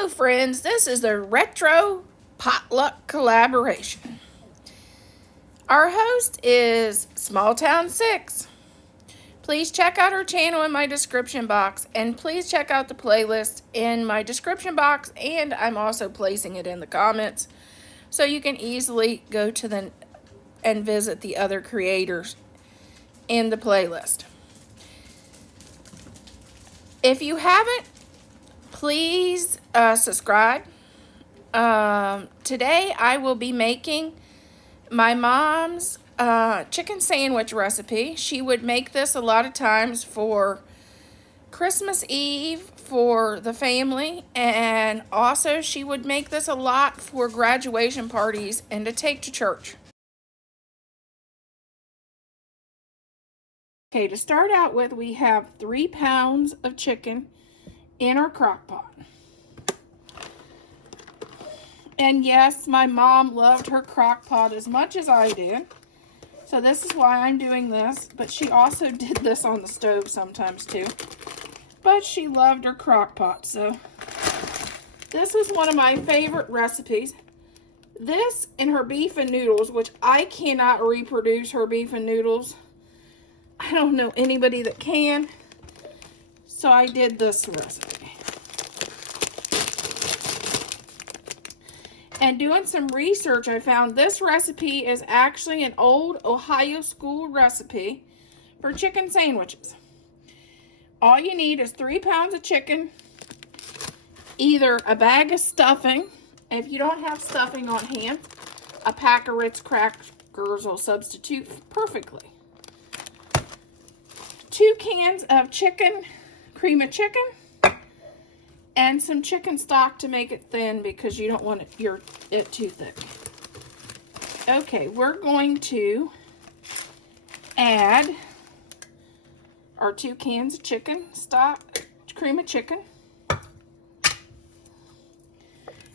Hello friends, this is the Retro Potluck Collaboration. Our host is Small Town 6. Please check out her channel in my description box, and please check out the playlist in my description box, and I'm also placing it in the comments so you can easily go to the and visit the other creators in the playlist. If you haven't, please subscribe. Today I will be making my mom's chicken sandwich recipe. She would make this a lot of times for Christmas Eve for the family, and also she would make this a lot for graduation parties and to take to church. Okay, to start out with, we have 3 pounds of chicken in our crock pot. And yes, my mom loved her crock pot as much as I did. So this is why I'm doing this. But she also did this on the stove sometimes too. But she loved her crock pot. So this is one of my favorite recipes. This and her beef and noodles, which I cannot reproduce her beef and noodles. I don't know anybody that can. So I did this recipe. And doing some research, I found this recipe is actually an old Ohio school recipe for chicken sandwiches. All you need is 3 pounds of chicken, either a bag of stuffing. If you don't have stuffing on hand, a pack of Ritz crackers will substitute perfectly. 2 cans of chicken, cream of chicken, and some chicken stock to make it thin because you don't want it too thick. Okay, we're going to add our 2 cans of chicken stock, cream of chicken.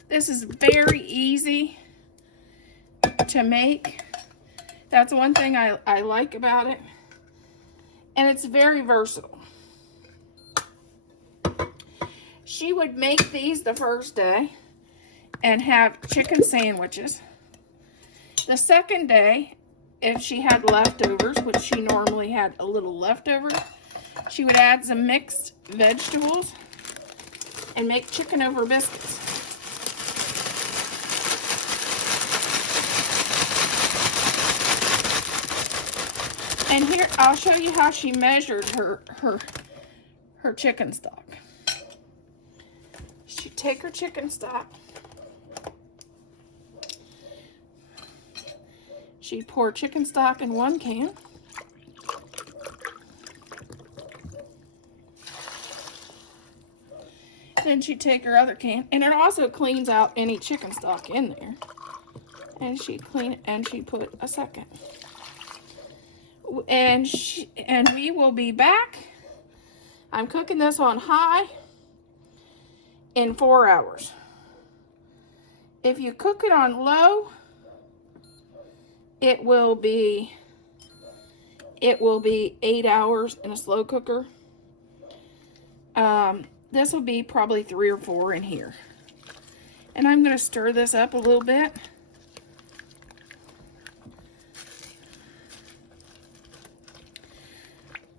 This is very easy to make. That's one thing I like about it. And it's very versatile. She would make these the first day and have chicken sandwiches. The second day, if she had leftovers, which she normally had a little leftover, she would add some mixed vegetables and make chicken over biscuits. And here, I'll show you how she measured her chicken stock. She'd take her chicken stock. She'd pour chicken stock in 1 can. Then she'd take her other can, and it also cleans out any chicken stock in there. And she'd clean it, and she'd put a second. And we will be back. I'm cooking this on high in 4 hours. If you cook it on low, it will be 8 hours in a slow cooker. This will be probably 3 or 4 in here. And I'm going to stir this up a little bit.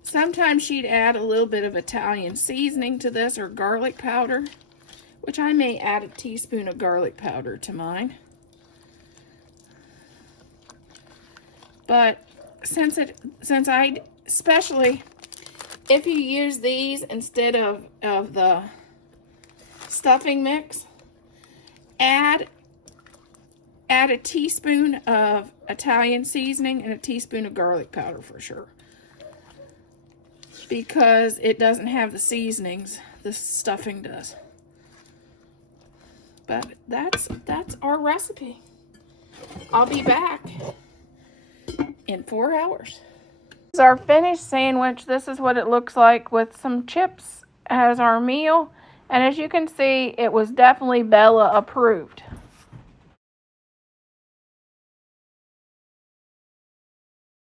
Sometimes she'd add a little bit of Italian seasoning to this, or garlic powder, which I may add a teaspoon of garlic powder to mine. But especially if you use these instead of the stuffing mix, add a teaspoon of Italian seasoning and a teaspoon of garlic powder for sure. Because it doesn't have the seasonings, the stuffing does. But that's our recipe. I'll be back in 4 hours. This is our finished sandwich. This is what it looks like with some chips as our meal. And as you can see, it was definitely Bella approved.